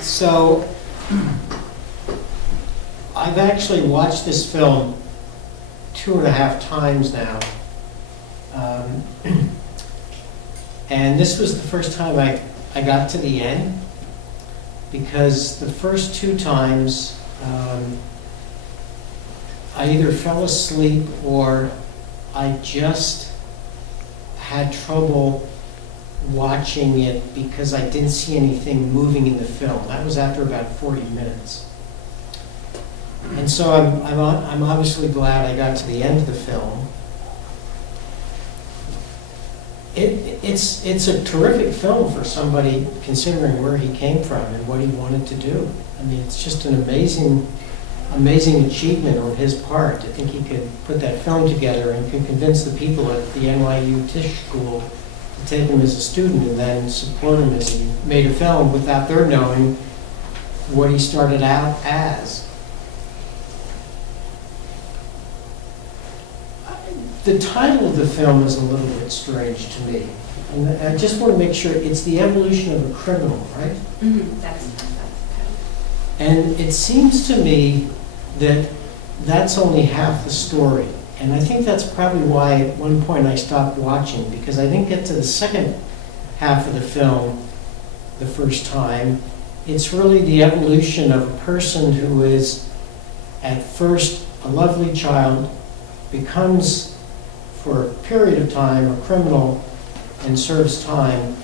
So, I've actually watched this film 2.5 times now. And this was the first time I got to the end, because the first 2 times I either fell asleep or I just had trouble watching it because I didn't see anything moving in the film. That was after about 40 minutes. And so I'm obviously glad I got to the end of the film. It's a terrific film for somebody considering where he came from and what he wanted to do. I mean, it's just an amazing achievement on his part. I think he could put that film together and could convince the people at the NYU Tisch School to take him as a student and then support him as he made a film without their knowing what he started out as. The title of the film is a little bit strange to me. And I just want to make sure it's The Evolution of a Criminal, right? Mm-hmm. That's the title. And it seems to me that that's only half the story. And I think that's probably why at one point I stopped watching, because I didn't get to the second half of the film the first time. It's really the evolution of a person who is at first a lovely child, becomes for a period of time a criminal and serves time,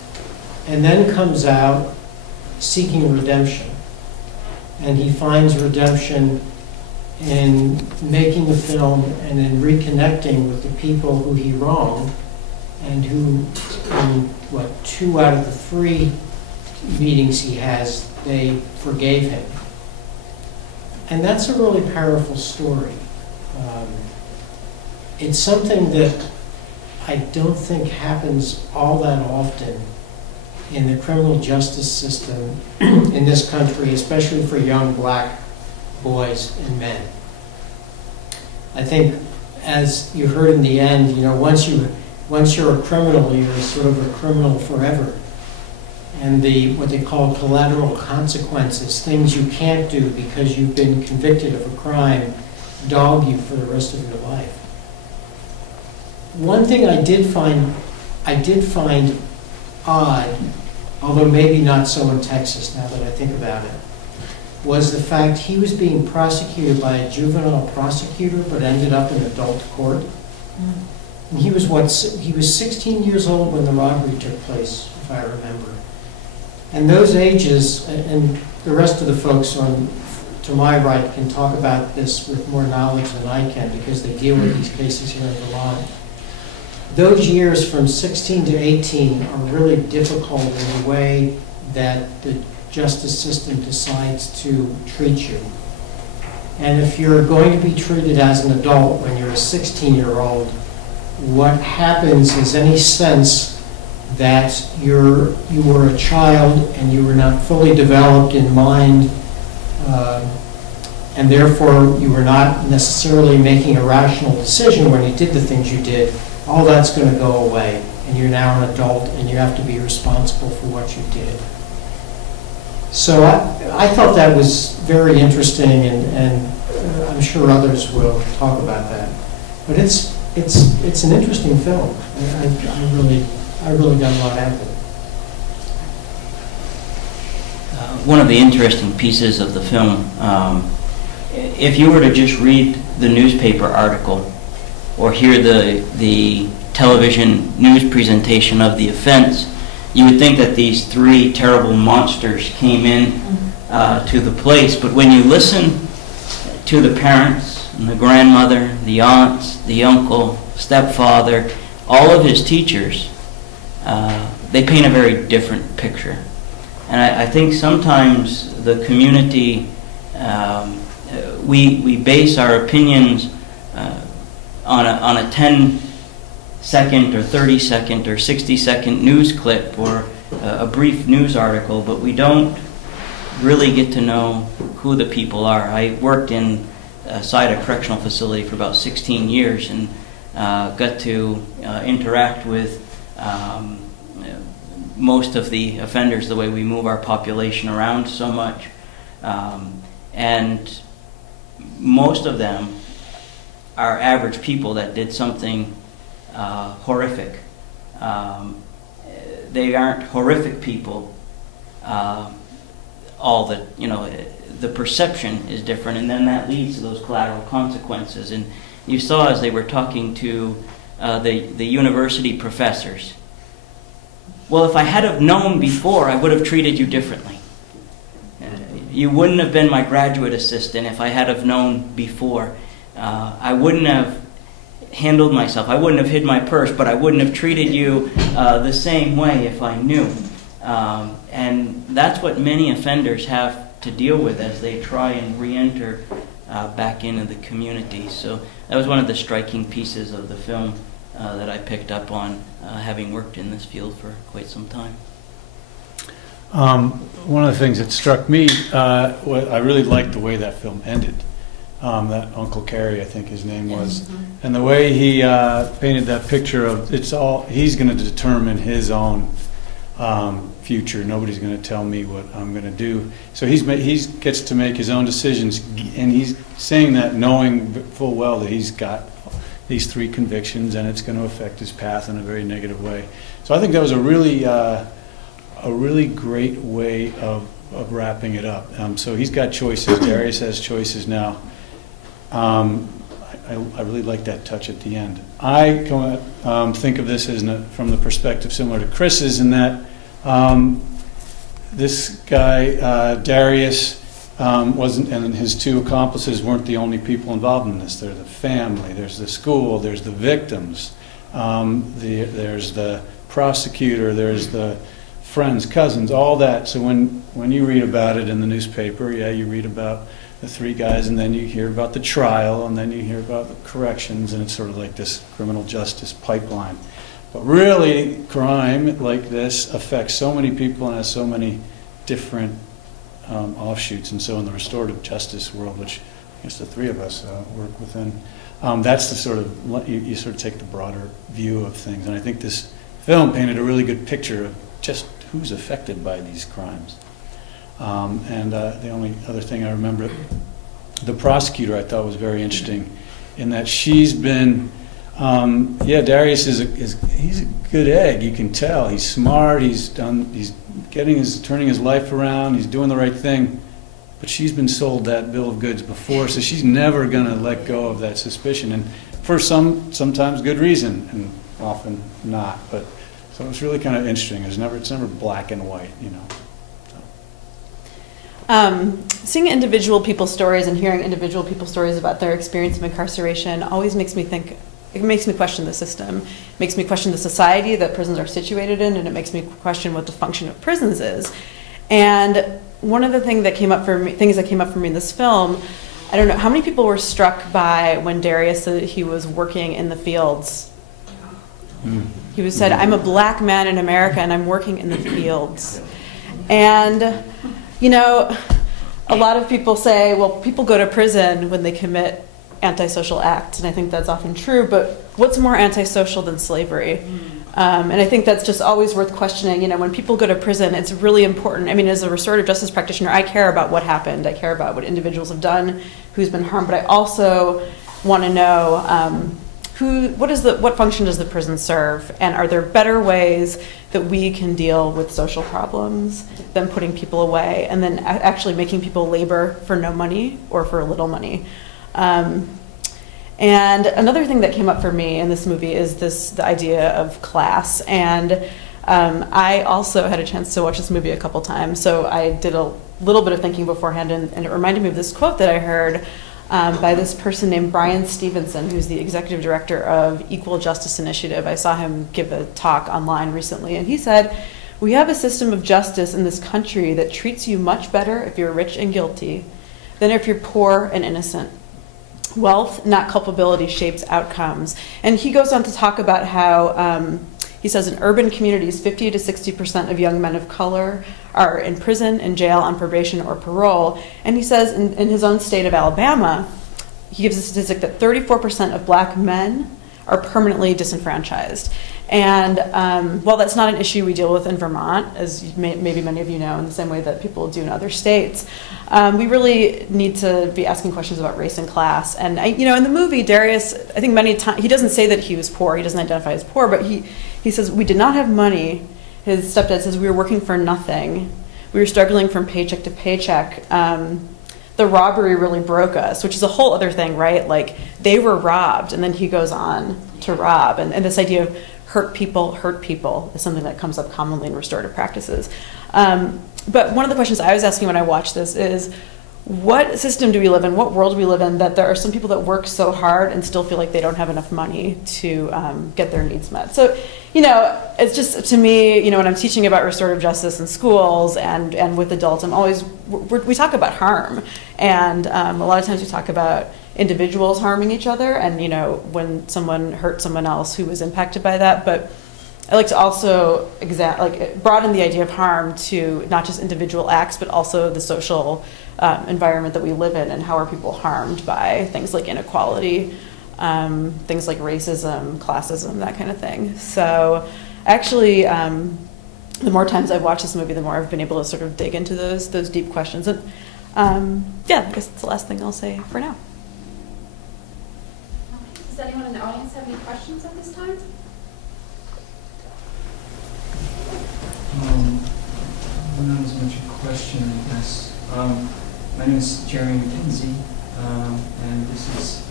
and then comes out seeking redemption. And he finds redemption in making the film and in reconnecting with the people who he wronged, and who, in what, 2 out of the 3 meetings he has, they forgave him. And that's a really powerful story. It's something that I don't think happens all that often in the criminal justice system in this country, especially for young black boys and men. I think, as you heard in the end, you know, once you're a criminal, you're sort of a criminal forever. And what they call collateral consequences, things you can't do because you've been convicted of a crime, dog you for the rest of your life. One thing I did find odd, although maybe not so in Texas now that I think about it, was the fact he was being prosecuted by a juvenile prosecutor but ended up in adult court. And he was 16 years old when the robbery took place, if I remember. And those ages, and the rest of the folks to my right can talk about this with more knowledge than I can, because they deal with these cases here in Vermont. Those years from 16 to 18 are really difficult in the way that the justice system decides to treat you. And if you're going to be treated as an adult when you're a 16-year-old, what happens is any sense that you were a child and you were not fully developed in mind, and therefore you were not necessarily making a rational decision when you did the things you did, all that's going to go away, and you're now an adult and you have to be responsible for what you did. So I thought that was very interesting, and I'm sure others will talk about that. But it's an interesting film. I really got a lot out of it. One of the interesting pieces of the film, if you were to just read the newspaper article or hear the television news presentation of the offense, you would think that these 3 terrible monsters came in to the place. But when you listen to the parents and the grandmother, the aunts, the uncle, stepfather, all of his teachers, they paint a very different picture. And I think sometimes the community, we base our opinions on a 10-second or 30-second or 60-second news clip or a brief news article, but we don't really get to know who the people are. I worked inside a correctional facility for about 16 years and got to interact with most of the offenders, the way we move our population around so much. And most of them are average people that did something horrific. They aren't horrific people. All the, the perception is different, and then that leads to those collateral consequences. And you saw as they were talking to the university professors, well, if I had have known before, I would have treated you differently. You wouldn't have been my graduate assistant if I had have known before. I wouldn't have handled myself. I wouldn't have hid my purse, but I wouldn't have treated you the same way if I knew. And that's what many offenders have to deal with as they try and re-enter back into the community. So that was one of the striking pieces of the film that I picked up on, having worked in this field for quite some time. One of the things that struck me, I really liked the way that film ended. That Uncle Carrie, I think his name was, and the way he painted that picture of he's going to determine his own future. Nobody's going to tell me what I'm going to do. So he gets to make his own decisions, and he's saying that knowing full well that he's got these 3 convictions, and it's going to affect his path in a very negative way. So I think that was a really great way of wrapping it up. So he's got choices. Darius has choices now. I really like that touch at the end. I think of this as from the perspective similar to Chris's, in that this guy, Darius, wasn't, and his 2 accomplices weren't the only people involved in this. There's the family, there's the school, there's the victims, there's the prosecutor, there's the friends, cousins, all that. So when you read about it in the newspaper, yeah, you read about the 3 guys, and then you hear about the trial, and then you hear about the corrections, and it's sort of like this criminal justice pipeline. But really, crime like this affects so many people and has so many different offshoots. And so in the restorative justice world, which I guess the 3 of us work within, that's the sort of, you sort of take the broader view of things. And I think this film painted a really good picture of just who's affected by these crimes. And the only other thing I remember, the prosecutor I thought was very interesting, in that she's been, Darius he's a good egg. You can tell he's smart. He's turning his life around. He's doing the right thing. But she's been sold that bill of goods before, so she's never going to let go of that suspicion. And for sometimes good reason, and often not. But so it's really kind of interesting. It's never black and white, Seeing individual people's stories and hearing individual people's stories about their experience of incarceration always makes me think. It makes me question the system. It makes me question the society that prisons are situated in, and it makes me question what the function of prisons is. And one of the things that came up for me in this film, I don't know how many people were struck by when Darius said that he was working in the fields. He said, "I'm a black man in America, and I'm working in the fields." And a lot of people say, well, people go to prison when they commit antisocial acts, and I think that's often true, but what's more antisocial than slavery? And I think that's just always worth questioning. When people go to prison, it's really important. I mean, as a restorative justice practitioner, I care about what happened. I care about what individuals have done, who's been harmed, but I also want to know what function does the prison serve, and are there better ways that we can deal with social problems than putting people away and then actually making people labor for no money or for little money. And another thing that came up for me in this movie is the idea of class. And I also had a chance to watch this movie a couple times, so I did a little bit of thinking beforehand, and it reminded me of this quote that I heard by this person named Brian Stevenson, who's the executive director of Equal Justice Initiative. I saw him give a talk online recently, and he said, "We have a system of justice in this country that treats you much better if you're rich and guilty than if you're poor and innocent. Wealth, not culpability, shapes outcomes." And he goes on to talk about how, he says, in urban communities, 50 to 60% of young men of color are in prison, in jail, on probation or parole. And he says in his own state of Alabama, he gives a statistic that 34% of black men are permanently disenfranchised. And while that's not an issue we deal with in Vermont, as maybe many of you know, in the same way that people do in other states, we really need to be asking questions about race and class. And in the movie, Darius, I think many times, he doesn't say that he was poor, he doesn't identify as poor, but he says, "We did not have money." His stepdad says, "We were working for nothing. We were struggling from paycheck to paycheck. The robbery really broke us," which is a whole other thing, right? Like, they were robbed, and then he goes on to rob. And this idea of hurt people is something that comes up commonly in restorative practices. But one of the questions I was asking when I watched this is, what system do we live in, what world do we live in, that there are some people that work so hard and still feel like they don't have enough money to get their needs met? So, it's just, to me, when I'm teaching about restorative justice in schools and with adults, we talk about harm. And a lot of times we talk about individuals harming each other and, when someone hurt someone else who was impacted by that. But I like to also broaden the idea of harm to not just individual acts, but also the social environment that we live in, and how are people harmed by things like inequality, things like racism, classism, that kind of thing. So actually, the more times I've watched this movie, the more I've been able to sort of dig into those deep questions. And I guess that's the last thing I'll say for now. Does anyone in the audience have any questions at this time? Not as much a question, I guess. My name is Jeremy Mackenzie, and this is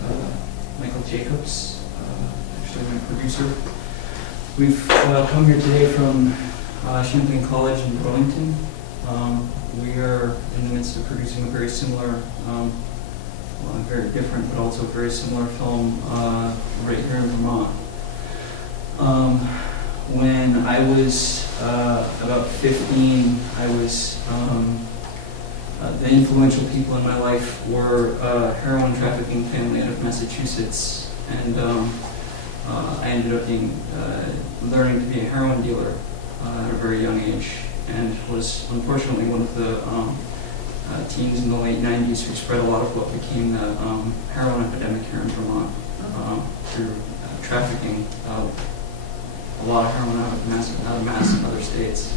Michael Jacobs, actually my producer. We've come here today from Champlain College in Burlington. We are in the midst of producing a very similar, very different, but also very similar film right here in Vermont. When I was about 15, I was, the influential people in my life were a heroin trafficking family out of Massachusetts, and I ended up learning to be a heroin dealer at a very young age, and was unfortunately one of the teens in the late 90s who spread a lot of what became the heroin epidemic here in Vermont through trafficking a lot of heroin out of Mass and other states.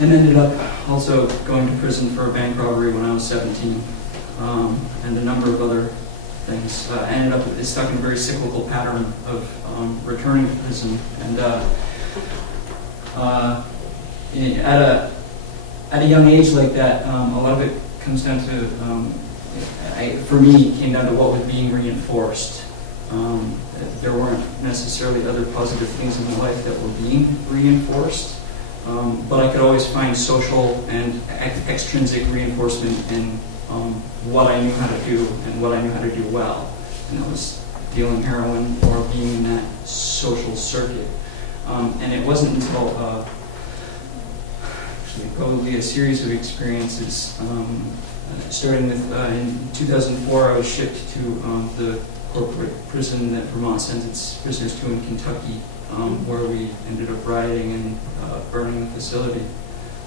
And ended up also going to prison for a bank robbery when I was 17, and a number of other things. I ended up stuck in a very cyclical pattern of returning to prison, and at a young age like that, a lot of it comes down to, for me, it came down to what was being reinforced. There weren't necessarily other positive things in my life that were being reinforced, but I could always find social and extrinsic reinforcement in what I knew how to do and what I knew how to do well, and that was dealing heroin or being in that social circuit. And it wasn't until actually probably a series of experiences, starting with in 2004, I was shipped to the corporate prison that Vermont sends its prisoners to in Kentucky, where we ended up rioting and burning the facility.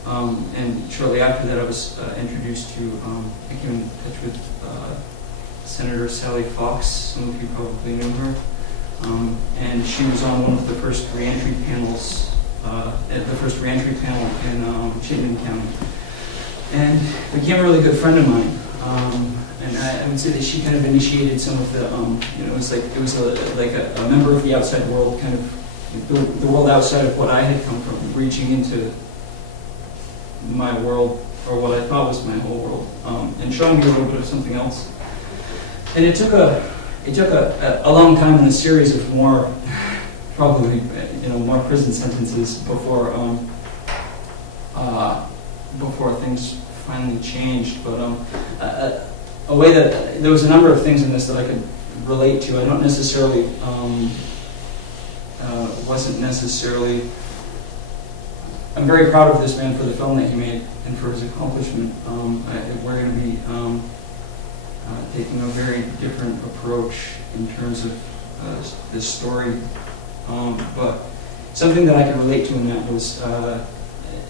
And shortly after that, I was introduced to, I came in touch with Senator Sally Fox. Some of you probably knew her. And she was on one of the first reentry panels, at the first reentry panel in Chittenden County. And became a really good friend of mine. And I would say that she kind of initiated some of the, it was like a member of the outside world, kind of the world outside of what I had come from, reaching into my world, or what I thought was my whole world, and showing me a little bit of something else. And it took a long time and a series of more, probably, more prison sentences before before things finally changed. But a way that there was a number of things in this that I could relate to. I don't necessarily wasn't necessarily. I'm very proud of this man for the film that he made and for his accomplishment. We're going to be taking a very different approach in terms of this story, but something that I could relate to in that was,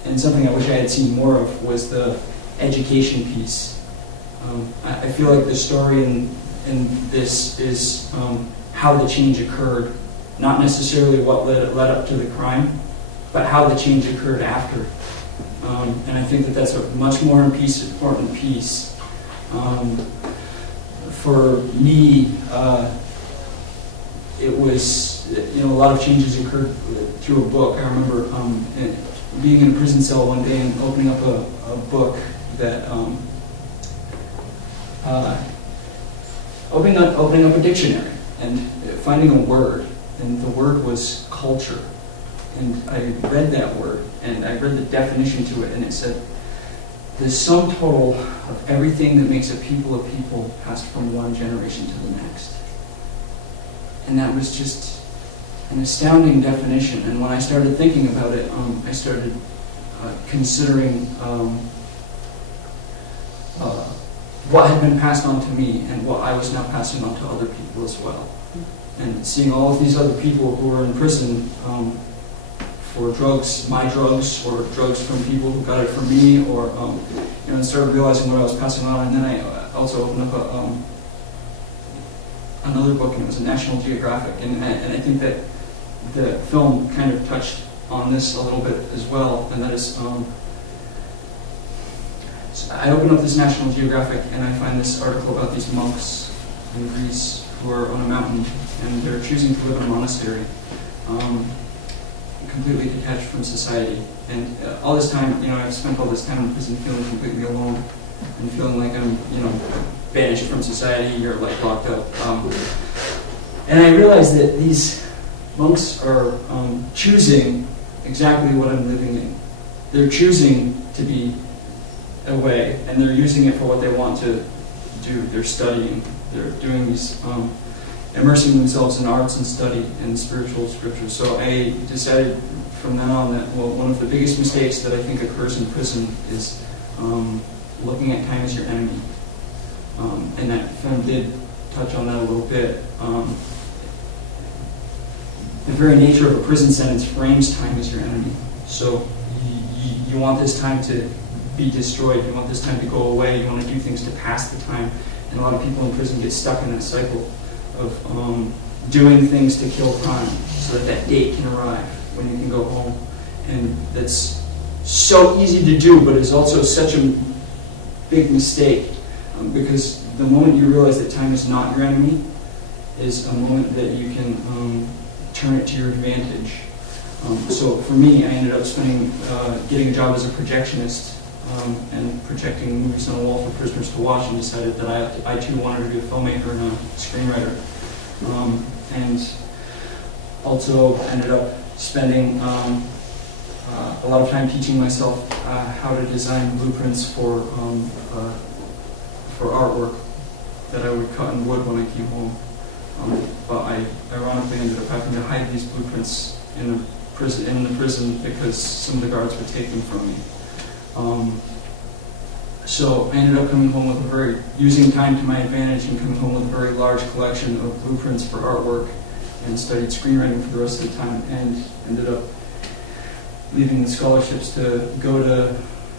and something I wish I had seen more of, was the education piece. I feel like the story in this is how the change occurred, not necessarily what led up to the crime, but how the change occurred after. And I think that that's a much more important piece. For me, it was, a lot of changes occurred through a book. I remember being in a prison cell one day and opening up a book that, opening up a dictionary and finding a word, and the word was culture. And I read that word, and I read the definition to it, and it said, the sum total of everything that makes a people passed from one generation to the next. And that was just an astounding definition. And when I started thinking about it, I started considering what had been passed on to me and what I was now passing on to other people as well. And seeing all of these other people who were in prison for drugs, my drugs, or drugs from people who got it from me, or and started realizing what I was passing on. And then I also opened up another book, and it was a National Geographic, and I think that the film kind of touched on this a little bit as well, and that is, so I opened up this National Geographic, and I find this article about these monks in Greece who are on a mountain, and they're choosing to live in a monastery, completely detached from society. And all this time, I've spent all this time in prison feeling completely alone, and feeling like I'm, banished from society, or like locked up. And I realized that these monks are choosing exactly what I'm living in. They're choosing to be away, and they're using it for what they want to do. They're studying. They're doing these, immersing themselves in arts and study and spiritual scriptures. So I decided from then on that, well, one of the biggest mistakes that I think occurs in prison is looking at time as your enemy. And that film did touch on that a little bit. The very nature of a prison sentence frames time as your enemy. So you want this time to be destroyed. You want this time to go away. You want to do things to pass the time. And a lot of people in prison get stuck in that cycle of doing things to kill crime, so that that date can arrive when you can go home. And that's so easy to do, but it's also such a big mistake, because the moment you realize that time is not your enemy is a moment that you can turn it to your advantage. So for me, I ended up getting a job as a projectionist and projecting movies on a wall for prisoners to watch, and decided that I too wanted to be a filmmaker and a screenwriter. And also ended up spending a lot of time teaching myself how to design blueprints for artwork that I would cut in wood when I came home. But I ironically ended up having to hide these blueprints in the prison because some of the guards would take them from me. So I ended up coming home with using time to my advantage, and coming home with a very large collection of blueprints for artwork, and studied screenwriting for the rest of the time, and ended up leaving the scholarships to go to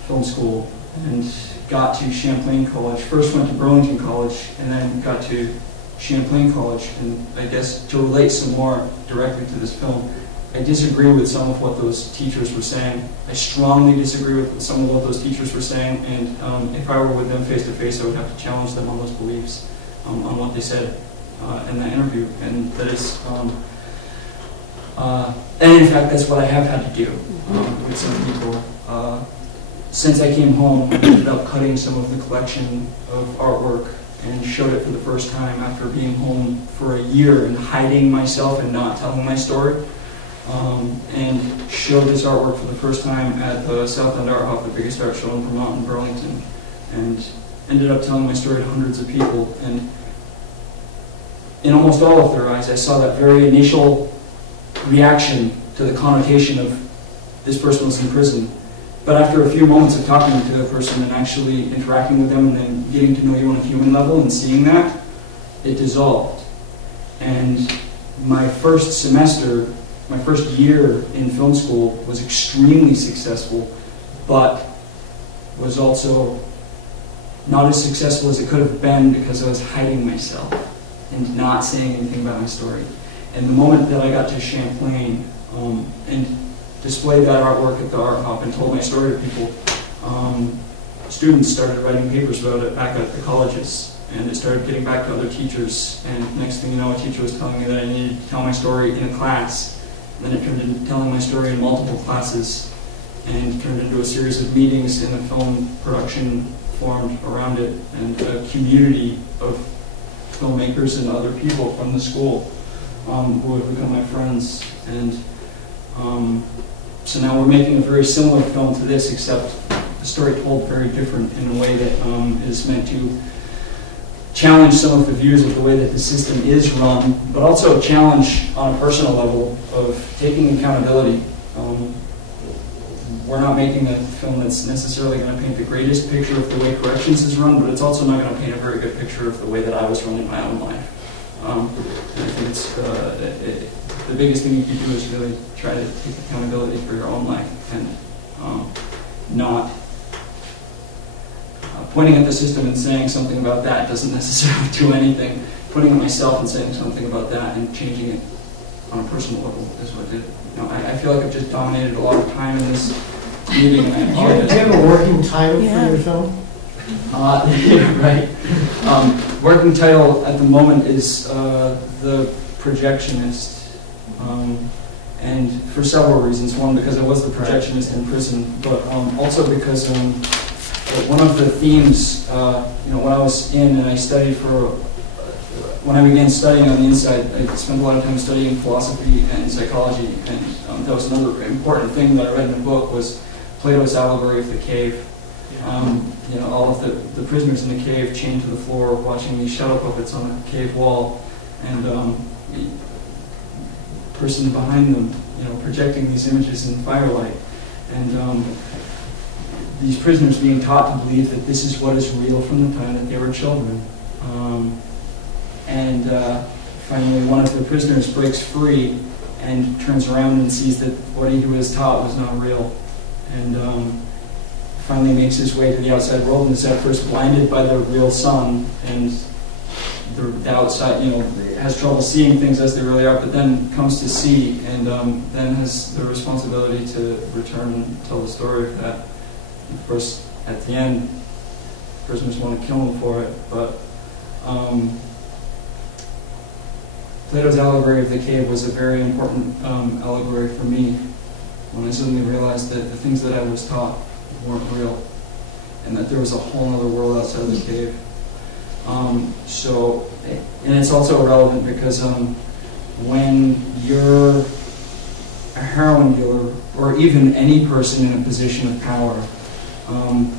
film school, and got to Champlain College. First went to Burlington College, and then got to Champlain College. And I guess to relate some more directly to this film, I disagree with some of what those teachers were saying. I strongly disagree with some of what those teachers were saying, and if I were with them face to face, I would have to challenge them on those beliefs, on what they said in that interview. And that is, and in fact, that's what I have had to do with some people. Since I came home, I ended up cutting some of the collection of artwork and showed it for the first time after being home for a year and hiding myself and not telling my story. And showed this artwork for the first time at the South End Art Hub, the biggest art show in Vermont and Burlington. And ended up telling my story to hundreds of people, and in almost all of their eyes, I saw that very initial reaction to the connotation of this person was in prison. But after a few moments of talking to the person and actually interacting with them and then getting to know you on a human level and seeing that, it dissolved. And my first semester, my first year in film school was extremely successful, but was also not as successful as it could have been because I was hiding myself and not saying anything about my story. And the moment that I got to Champlain and displayed that artwork at the Art Hop and told my story to people, students started writing papers about it back at the colleges, and it started getting back to other teachers, and next thing you know, a teacher was telling me that I needed to tell my story in a class, and then it turned into telling my story in multiple classes, and turned into a series of meetings, and a film production formed around it, and a community of filmmakers and other people from the school who have become my friends. And so now we're making a very similar film to this, except the story told very different in a way that is meant to challenge some of the views of the way that the system is run, but also challenge on a personal level of taking accountability. We're not making a film that's necessarily going to paint the greatest picture of the way corrections is run, but it's also not going to paint a very good picture of the way that I was running my own life. And I think it's the biggest thing you can do is really try to take accountability for your own life and not pointing at the system and saying something about that doesn't necessarily do anything. Pointing at myself and saying something about that and changing it on a personal level is what did. I feel like I've just dominated a lot of time in this meeting. And I apologize. Do you have a working title for your film? Yeah, right. Working title at the moment is The Projectionist. And for several reasons. One, because I was the projectionist in prison, but also because one of the themes, when I was in and I studied when I began studying on the inside, I spent a lot of time studying philosophy and psychology, and that was another important thing that I read in the book was Plato's allegory of the cave. All of the prisoners in the cave chained to the floor, watching these shadow puppets on a cave wall, and the person behind them, projecting these images in firelight, and these prisoners being taught to believe that this is what is real from the time that they were children. Finally, one of the prisoners breaks free and turns around and sees that what he was taught was not real, and finally makes his way to the outside world and is at first blinded by the real sun, and the outside, has trouble seeing things as they really are, but then comes to see, and then has the responsibility to return and tell the story of that. And of course, at the end, prisoners want to kill him for it, but Plato's allegory of the cave was a very important allegory for me when I suddenly realized that the things that I was taught weren't real, and that there was a whole other world outside of the cave. And it's also relevant because when you're a heroin dealer, or even any person in a position of power,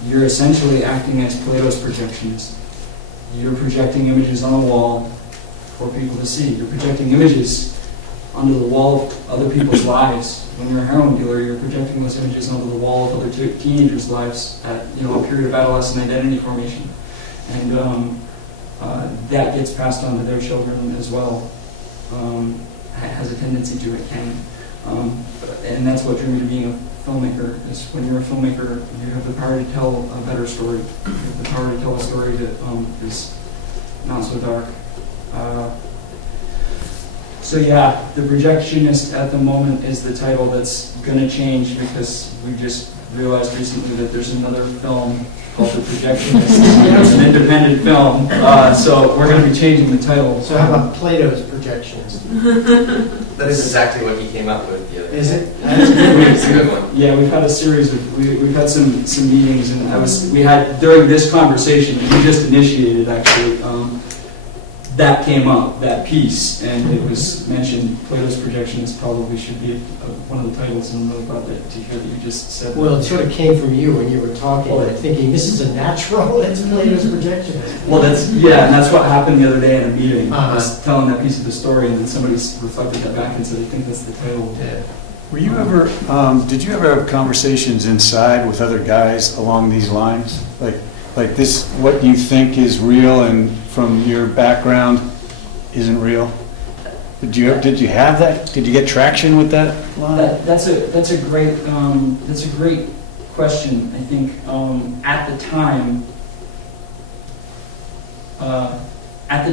you're essentially acting as Plato's projectionist. You're projecting images on a wall for people to see. You're projecting images onto the wall of other people's lives. When you're a heroin dealer, you're projecting those images onto the wall of other teenagers' lives at a period of adolescent identity formation. And that gets passed on to their children as well. Has a tendency to, it can. And that's what drew me to being a filmmaker, is when you're a filmmaker, you have the power to tell a better story. You have the power to tell a story that is not so dark. So yeah, The Projectionist at the moment is the title that's going to change because we just realized recently that there's another film called The Projectionist. It's an independent film, so we're going to be changing the title. So how about Plato's Projectionist? That is exactly what he came up with the other day. Is it? That's It's a good one. Yeah, we've had a series of, we've had some meetings, and we had, during this conversation that we just initiated actually, that came up, that piece, and it was mentioned. Plato's projections probably should be one of the titles, and I'm really glad to hear that you just said that. Well, it sort of came from you when you were talking, like thinking this is a natural, it's Plato's projection. Well, and that's what happened the other day in a meeting. I was Uh-huh. telling that piece of the story, and then somebody reflected that back and said, I think that's the title. Yeah. Were you ever, did you ever have conversations inside with other guys along these lines? Like this, what you think is real and from your background isn't real? Did you have that? Did you get traction with that line? That's a great question. I think at the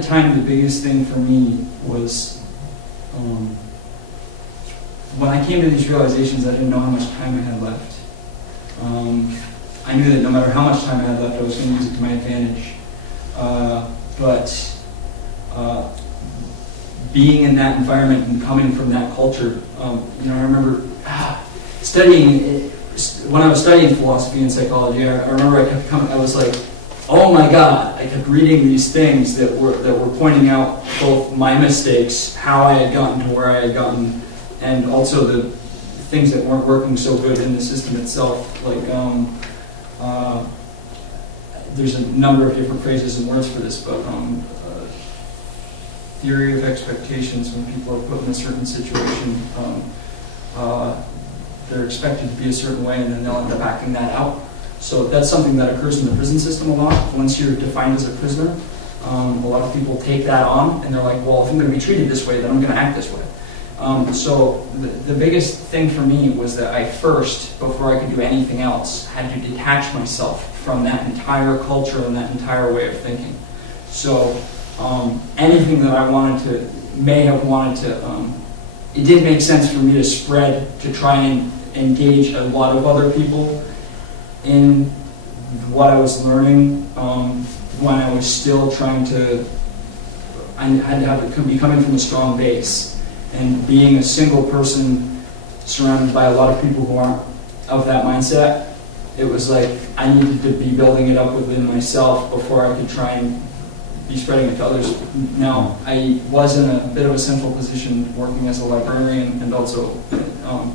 time the biggest thing for me was when I came to these realizations, I didn't know how much time I had left. I knew that no matter how much time I had left, I was going to use it to my advantage. But being in that environment and coming from that culture, I remember studying, when I was studying philosophy and psychology, I remember I kept coming, I was like, oh my God, I kept reading these things that were pointing out both my mistakes, how I had gotten to where I had gotten, and also the things that weren't working so good in the system itself. Like, there's a number of different phrases and words for this, but theory of expectations. When people are put in a certain situation, they're expected to be a certain way, and then they'll end up acting that out. So that's something that occurs in the prison system a lot. Once you're defined as a prisoner, a lot of people take that on, and they're like, well, if I'm going to be treated this way, then I'm going to act this way. So the biggest thing for me was that I first, before I could do anything else, had to detach myself from that entire culture and that entire way of thinking. So anything that I may have wanted to, it did make sense for me to spread, to try and engage a lot of other people in what I was learning when I was still trying to, I had to be coming from a strong base. And being a single person surrounded by a lot of people who aren't of that mindset, it was like I needed to be building it up within myself before I could try and be spreading it to others. Now, I was in a bit of a central position working as a librarian and also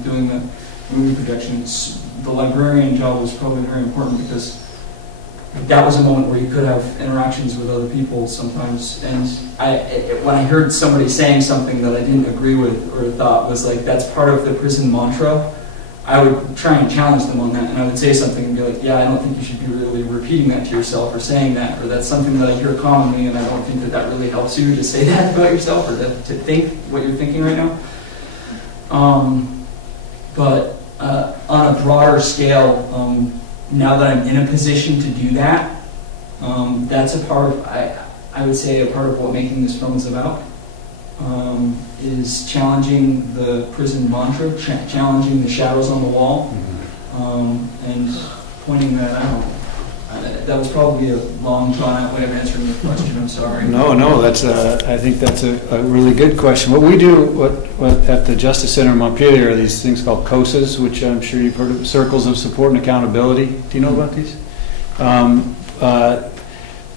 doing the movie projections. The librarian job was probably very important because that was a moment where you could have interactions with other people sometimes. And when I heard somebody saying something that I didn't agree with or thought was like, that's part of the prison mantra, I would try and challenge them on that. And I would say something and be like, yeah, I don't think you should be really repeating that to yourself or saying that, or that's something that I hear commonly, and I don't think that that really helps you to say that about yourself or to think what you're thinking right now. But on a broader scale, now that I'm in a position to do that, that's a part of, I would say, a part of what making this film is about, is challenging the prison mantra, challenging the shadows on the wall, and pointing that out. That was probably a long, drawn-out way of answering the question. I'm sorry. No, that's I think that's a really good question. What we do at the Justice Center in Montpelier are these things called COSAs, which I'm sure you've heard of, Circles of Support and Accountability. Do you know about these?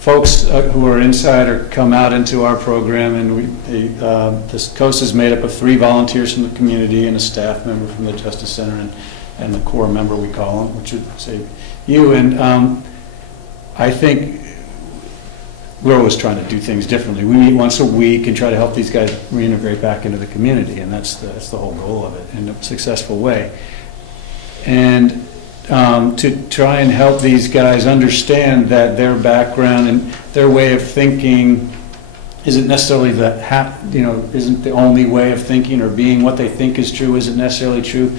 Folks who are inside or come out into our program, and this COSA is made up of 3 volunteers from the community and a staff member from the Justice Center and the core member, we call them, which would say you. And I think we're always trying to do things differently. We meet once a week and try to help these guys reintegrate back into the community, and that's the whole goal of it in a successful way. And to try and help these guys understand that their background and their way of thinking isn't necessarily isn't the only way of thinking, or being what they think is true isn't necessarily true.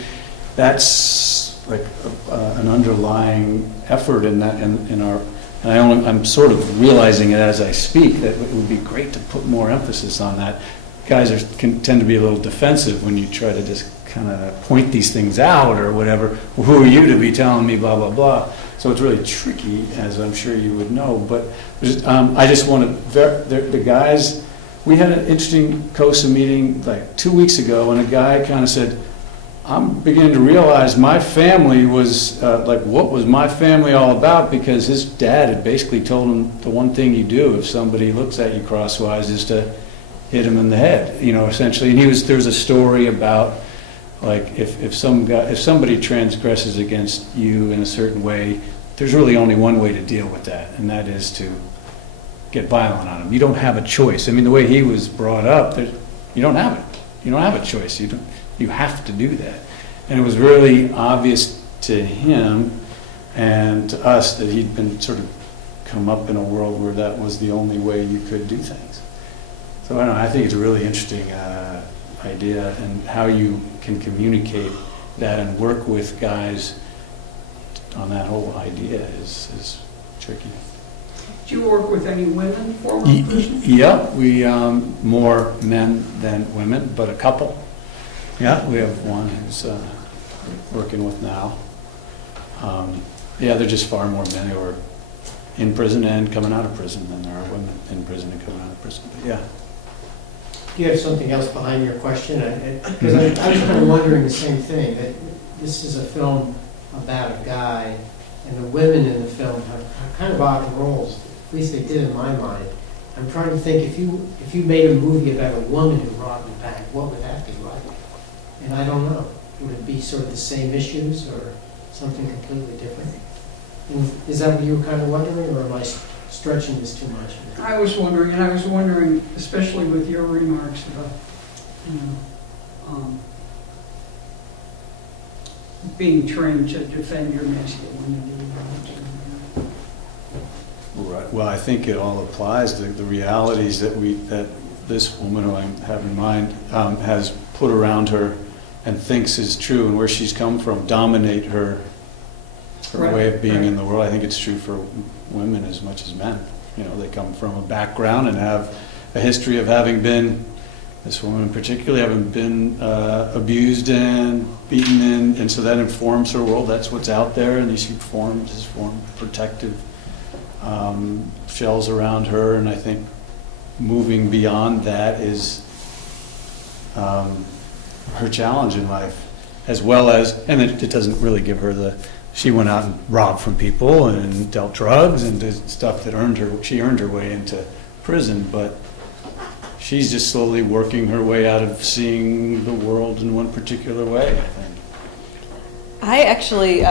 That's like an underlying effort in that in our. And I'm sort of realizing it as I speak that it would be great to put more emphasis on that. Guys can tend to be a little defensive when you try to just kind of point these things out or whatever. Well, who are you to be telling me blah, blah, blah? So it's really tricky, as I'm sure you would know. But I just want to, the guys, we had an interesting COSA meeting like 2 weeks ago, and a guy kind of said, I'm beginning to realize my family was, like, what was my family all about? Because his dad had basically told him the one thing you do if somebody looks at you crosswise is to hit him in the head, you know, essentially. And there was a story about, like, if somebody transgresses against you in a certain way, there's really only one way to deal with that, and that is to get violent on him. You don't have a choice. I mean, the way he was brought up, you don't have it. You don't have a choice. You have to do that. And it was really obvious to him and to us that he'd been sort of come up in a world where that was the only way you could do things. So I don't know, I think it's a really interesting idea, and how you can communicate that and work with guys on that whole idea is tricky. Do you work with any women, former prisoners? Yeah, we more men than women, but a couple. Yeah, we have one who's working with now. Yeah, there are just far more men who are in prison and coming out of prison than there are women in prison and coming out of prison. But yeah. Do you have something else behind your question? Because I was kind of wondering the same thing, that this is a film about a guy, and the women in the film have kind of odd roles, at least they did in my mind. I'm trying to think, if you made a movie about a woman who robbed a bank, what would that be like? And I don't know. Would it be sort of the same issues or something completely different? And is that what you were kind of wondering, or am I stretching this too much? I was wondering, and I was wondering, especially with your remarks about, you know, being trained to defend your masculinity. Right. Well, I think it all applies to the realities that this woman who I have in mind has put around her and thinks is true, and where she's come from dominate her way of being in the world. I think it's true for women as much as men. You know, they come from a background and have a history of having been, this woman particularly, having been abused and beaten, and so that informs her world. That's what's out there, and she forms protective shells around her, and I think moving beyond that is her challenge in life, as well as, and it doesn't really give her she went out and robbed from people and dealt drugs and did stuff that she earned her way into prison, but she's just slowly working her way out of seeing the world in one particular way, I think. I actually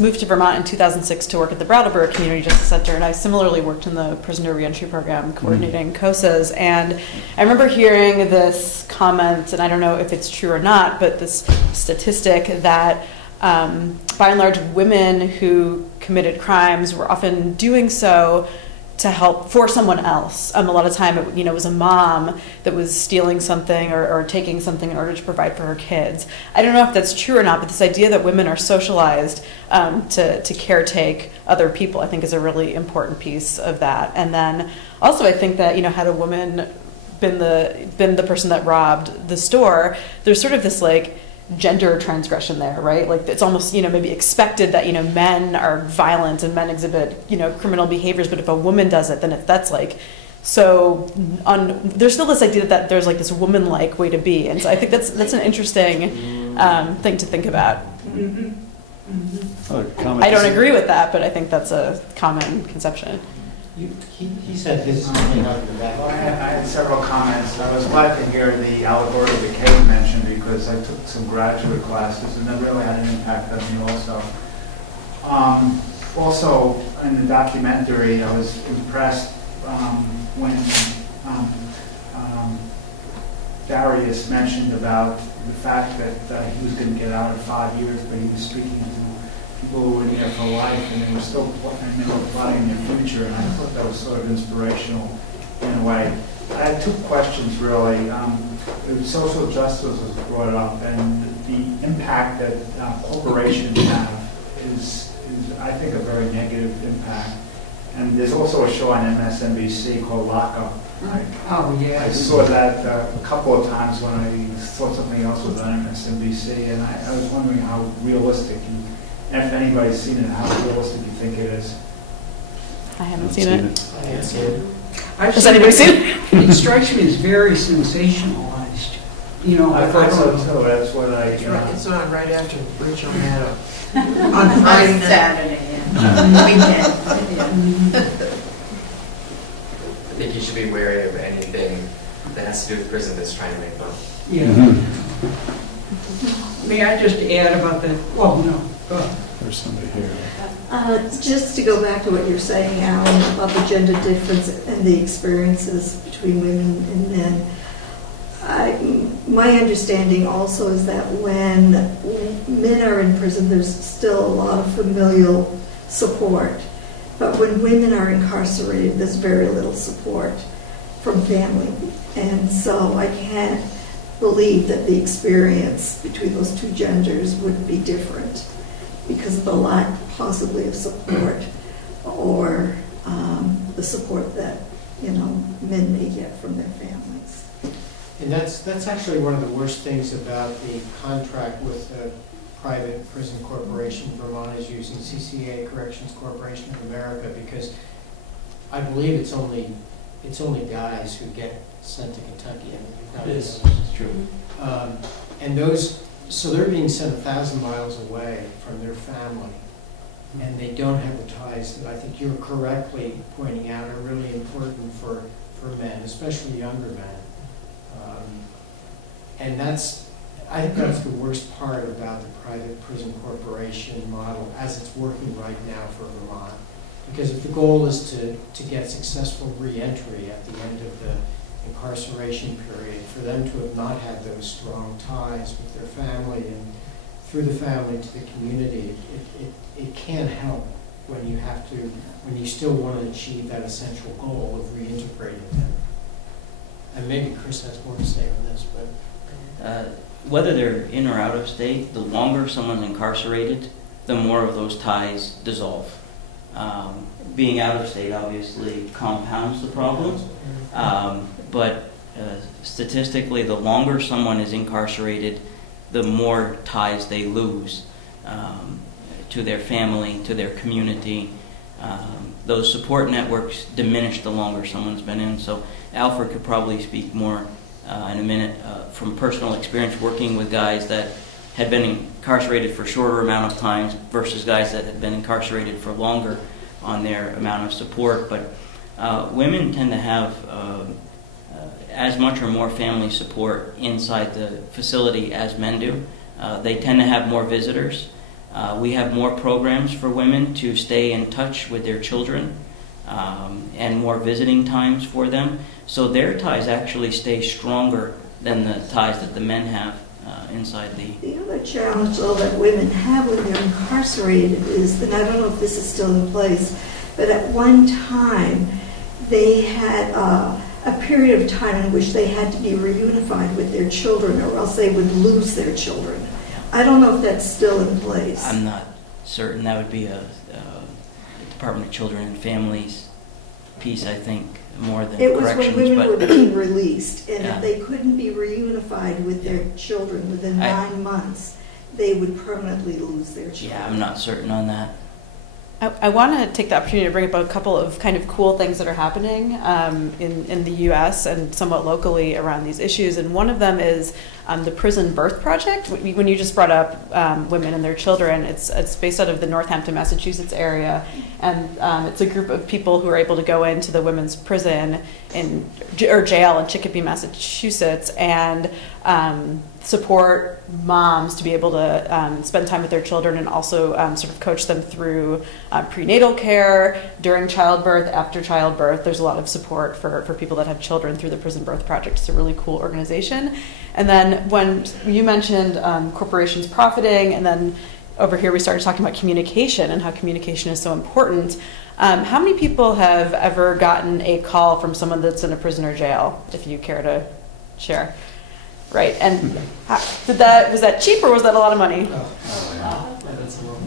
moved to Vermont in 2006 to work at the Brattleboro Community Justice Center, and I similarly worked in the prisoner reentry program coordinating COSAs. And I remember hearing this comment, and I don't know if it's true or not, but this statistic that by and large women who committed crimes were often doing so to help for someone else. A lot of time it was a mom that was stealing something or taking something in order to provide for her kids. I don't know if that's true or not, but this idea that women are socialized to caretake other people, I think, is a really important piece of that. And then also I think that, had a woman been the person that robbed the store, there's sort of this like gender transgression there, right? Like it's almost, maybe expected that, men are violent and men exhibit, criminal behaviors, but if a woman does it, then that's like, so there's still this idea that there's like this woman-like way to be. And so I think that's an interesting thing to think about. I don't agree with that, but I think that's a common conception. He said his hand up in the back. Well, I had several comments. I was glad to hear the allegory of the cave mentioned, because I took some graduate classes and that really had an impact on me also. Also, in the documentary, I was impressed when Darius mentioned about the fact that he was going to get out in 5 years, but he was speaking to people who were there for life, and they were still plotting their future, and I thought that was sort of inspirational in a way. I had two questions, really. Social justice was brought up, and the impact that corporations have is, I think, a very negative impact. And there's also a show on MSNBC called Lockup. Oh, yeah. I saw that a couple of times when I saw something else was on MSNBC, and I was wondering how realistic if anybody's seen it, how realistic you think it is. I haven't seen it. I haven't seen it. Has anybody seen it? It strikes me as very sensationalized. you know, I thought so too, that's what I, It's you know. it's on right after the Bridge on Meadow. On Friday night. Saturday, Weekend. I think you should be wary of anything that has to do with prison that's trying to make money. Yeah. May I just add about the, well, no, go ahead. There's somebody here. Just to go back to what you're saying, Alan, about the gender difference and the experiences between women and men. My understanding also is that when men are in prison, there's still a lot of familial support. But when women are incarcerated, there's very little support from family. And so I can't believe that the experience between those two genders would be different because of the lack possibly of support or the support that, you know, men may get from their families. And that's actually one of the worst things about the contract with the private prison corporation. Vermont is using CCA, Corrections Corporation of America, because I believe it's only guys who get sent to Kentucky. And It's true. and those, so they're being sent 1,000 miles away from their family, and they don't have the ties that I think you're correctly pointing out are really important for men, especially younger men. And I think that's the worst part about the private prison corporation model as it's working right now for Vermont. Because if the goal is to get successful reentry at the end of the incarceration period, for them to have not had those strong ties with their family and through the family to the community, it can't help when you still want to achieve that essential goal of reintegrating them. And maybe Chris has more to say on this, but whether they're in or out of state, the longer someone's incarcerated, the more of those ties dissolve. Being out of state obviously compounds the problem, but statistically, the longer someone is incarcerated, the more ties they lose to their family, to their community. Those support networks diminish the longer someone's been in. So Alfred could probably speak more in a minute from personal experience working with guys that had been incarcerated for a shorter amount of time versus guys that had been incarcerated for longer on their amount of support. But women tend to have as much or more family support inside the facility as men do. They tend to have more visitors. We have more programs for women to stay in touch with their children and more visiting times for them. So their ties actually stay stronger than the ties that the men have inside the... The other challenge, though, that women have when they're incarcerated is, and I don't know if this is still in place, but at one time they had a period of time in which they had to be reunified with their children or else they would lose their children. I don't know if that's still in place. I'm not certain. That would be a Department of Children and Families piece, I think, more than it was corrections. when women but were being released, and yeah. if they couldn't be reunified with their children within 9 months, they would permanently lose their children. Yeah, I'm not certain on that. I want to take the opportunity to bring up a couple of kind of cool things that are happening in the U.S. and somewhat locally around these issues. And one of them is the Prison Birth Project. When you just brought up women and their children, it's based out of the Northampton, Massachusetts area. And it's a group of people who are able to go into the women's prison or jail in Chicopee, Massachusetts, and support moms to be able to spend time with their children and also sort of coach them through prenatal care, during childbirth, after childbirth. There's a lot of support for people that have children through the Prison Birth Project. It's a really cool organization. And then when you mentioned corporations profiting, and then over here we started talking about communication and how communication is so important. How many people have ever gotten a call from someone that's in a prison or jail, if you care to share? Right, and was that cheap or was that a lot of money?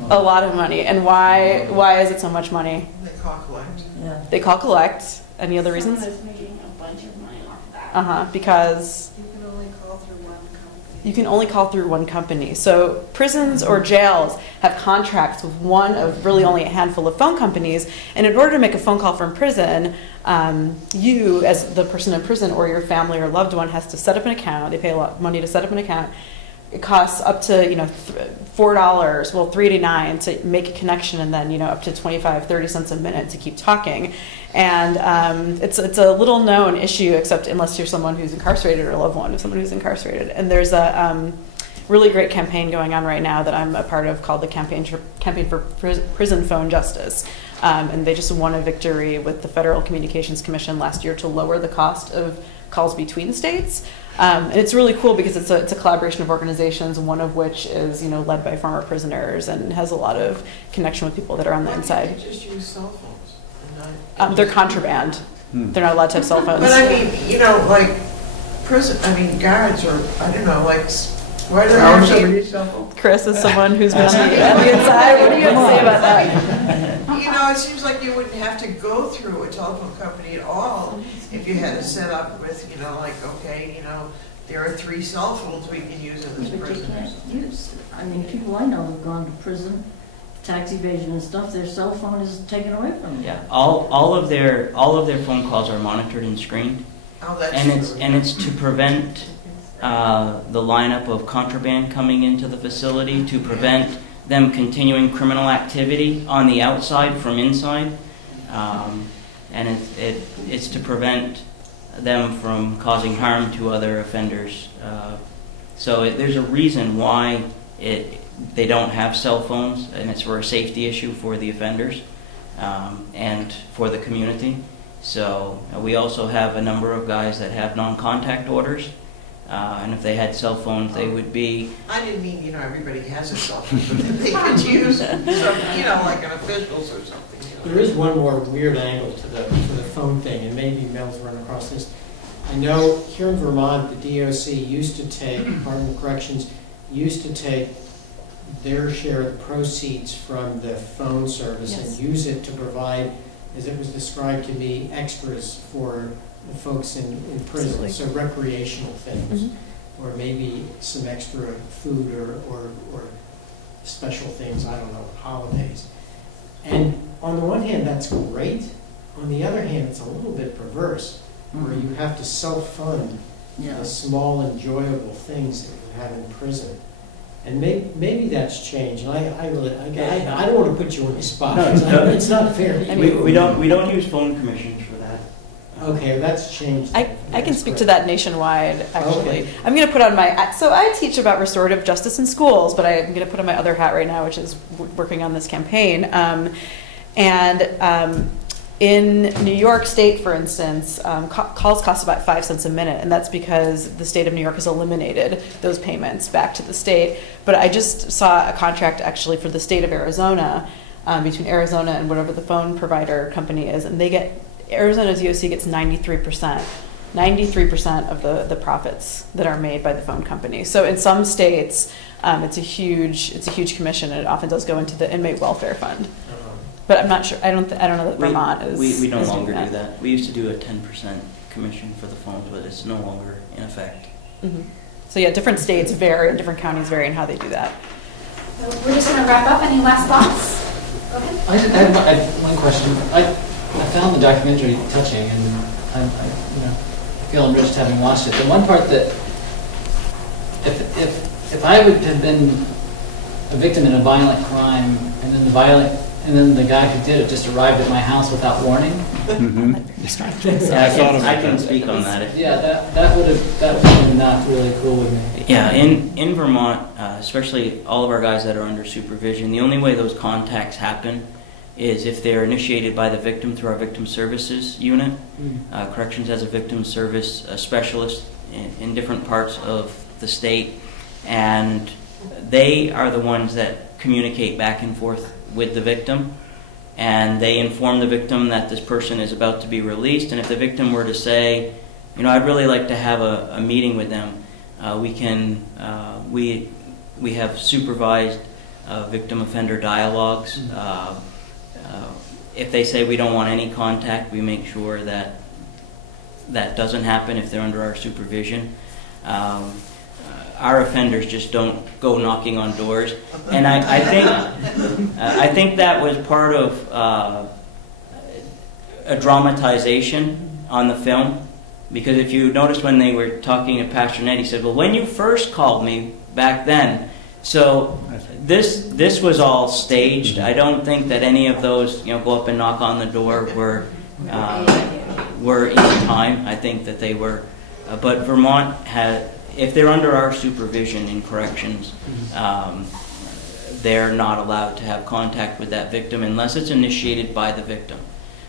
A lot of money. And why is it so much money? They call collect. Yeah. They call collect. Any other reasons? Someone is making a bunch of money off of that. Because You can only call through one company. you can only call through one company. So prisons or jails have contracts with one of really only a handful of phone companies, and in order to make a phone call from prison, you, as the person in prison or your family or loved one, has to set up an account. They pay a lot of money to set up an account. It costs up to, $4, well, $3.89 to make a connection, and then, up to 25-30 cents a minute to keep talking. And it's a little known issue, except unless you're someone who's incarcerated or a loved one of someone who's incarcerated. And there's a really great campaign going on right now that I'm a part of called the Campaign for Prison Phone Justice. And they just won a victory with the Federal Communications Commission last year to lower the cost of calls between states. And it's really cool because it's a collaboration of organizations, one of which is led by former prisoners and has a lot of connection with people that are on the inside. Why can't they just use cell phones? And They're contraband. They're not allowed to have cell phones. But I mean, like prison. I mean, guards or I don't know, like why do they have to use cell phones? Chris is someone who's been on the inside. What do you have to say about that? It seems like you wouldn't have to go through a telephone company at all if you had it set up with, there are 3 cell phones we can use in this But prison. they can't use. I mean, people I know have gone to prison, tax evasion and stuff. Their cell phone is taken away from them. Yeah, all of their phone calls are monitored and screened, Oh, that's and it's to prevent the lineup of contraband coming into the facility, to prevent them continuing criminal activity on the outside from inside, and it's to prevent them from causing harm to other offenders. So there's a reason why they don't have cell phones, and it's for a safety issue for the offenders and for the community. So we also have a number of guys that have non-contact orders. And if they had cell phones, they would be... I didn't mean, everybody has a cell phone, but that they could use some, like an officials or something. There is one more weird angle to the phone thing, and maybe Mel's run across this. I know here in Vermont, the DOC used to take, Department of Corrections used to take their share of the proceeds from the phone service and use it to provide, as it was described to me, extras for the folks in prison, so recreational things, or maybe some extra food or special things, I don't know, holidays. And on the one hand, that's great. On the other hand, it's a little bit perverse, where you have to self-fund the small, enjoyable things that you have in prison. And maybe that's changed. And I don't want to put you on the spot. It's not fair. We don't use phone commissions for that. Okay, that's changed. I can speak to that nationwide, actually. Okay. I'm going to put on so I teach about restorative justice in schools, but I'm going to put on my other hat right now, which is working on this campaign. In New York State, for instance, calls cost about 5 cents a minute, and that's because the state of New York has eliminated those payments back to the state. But I just saw a contract actually for the state of Arizona, between Arizona and whatever the phone provider company is, and Arizona DOC gets 93% of the profits that are made by the phone company. So in some states, it's a huge commission, and it often does go into the inmate welfare fund. But I'm not sure. I don't know that Vermont is. We no is longer doing do that. We used to do a 10% commission for the phones, but it's no longer in effect. So yeah, different states vary and different counties vary in how they do that. So we're just going to wrap up. Any last thoughts? Go ahead. I have one question. I found the documentary touching, and I feel enriched having watched it. The one part that, if I would have been a victim in a violent crime, and then the guy who did it just arrived at my house without warning. I can speak on that. That would have been not really cool with me. Yeah, in Vermont, especially all of our guys that are under supervision, the only way those contacts happen is if they're initiated by the victim through our victim services unit. Corrections has a victim service specialist in different parts of the state, and they are the ones that communicate back and forth with the victim, and they inform the victim that this person is about to be released. And if the victim were to say, I'd really like to have a meeting with them, we have supervised victim offender dialogues. If they say we don't want any contact, we make sure that doesn't happen if they're under our supervision. our offenders just don't go knocking on doors. And I think that was part of a dramatization on the film, because if you notice when they were talking to Pastor Ned, he said, well, when you first called me back then. So this was all staged. I don't think that any of those, go up and knock on the door were in time. I think that they were, but Vermont had, if they're under our supervision in corrections, they're not allowed to have contact with that victim unless it's initiated by the victim.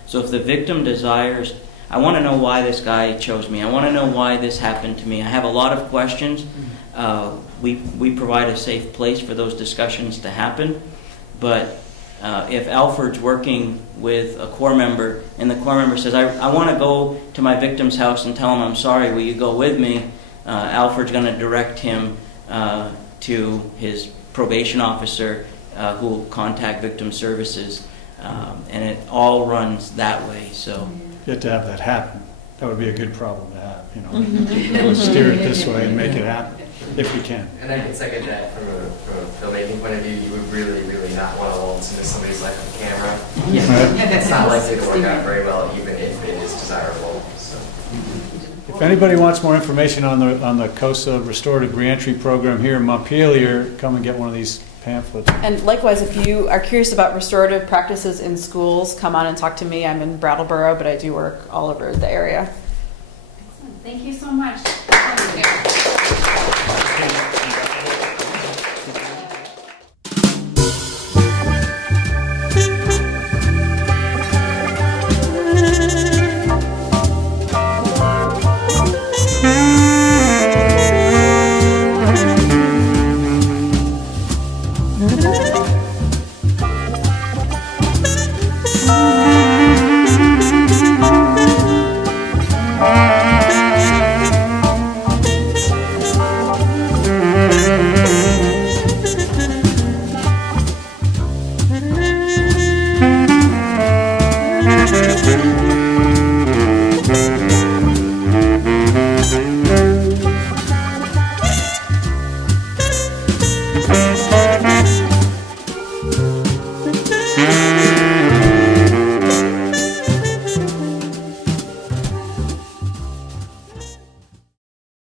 So if the victim desires, I want to know why this guy chose me. I want to know why this happened to me. I have a lot of questions. We provide a safe place for those discussions to happen. But if Alfred's working with a Corps member and the Corps member says, I want to go to my victim's house and tell him I'm sorry, will you go with me? Alfred's going to direct him to his probation officer who will contact victim services. And it all runs that way. So you have to have that happen. That would be a good problem to have. Let's steer it this way and make it happen if we can. And I can second that from a filmmaking point of view. You would really, really not want to waltz into somebody's life on camera. It's not likely to work out very well, even if it is desirable. So. If anybody wants more information on the COSA Restorative Reentry program here in Montpelier, come and get one of these pamphlets. And likewise, if you are curious about restorative practices in schools, come on and talk to me. I'm in Brattleboro, but I do work all over the area. Excellent. Thank you so much. Thank you.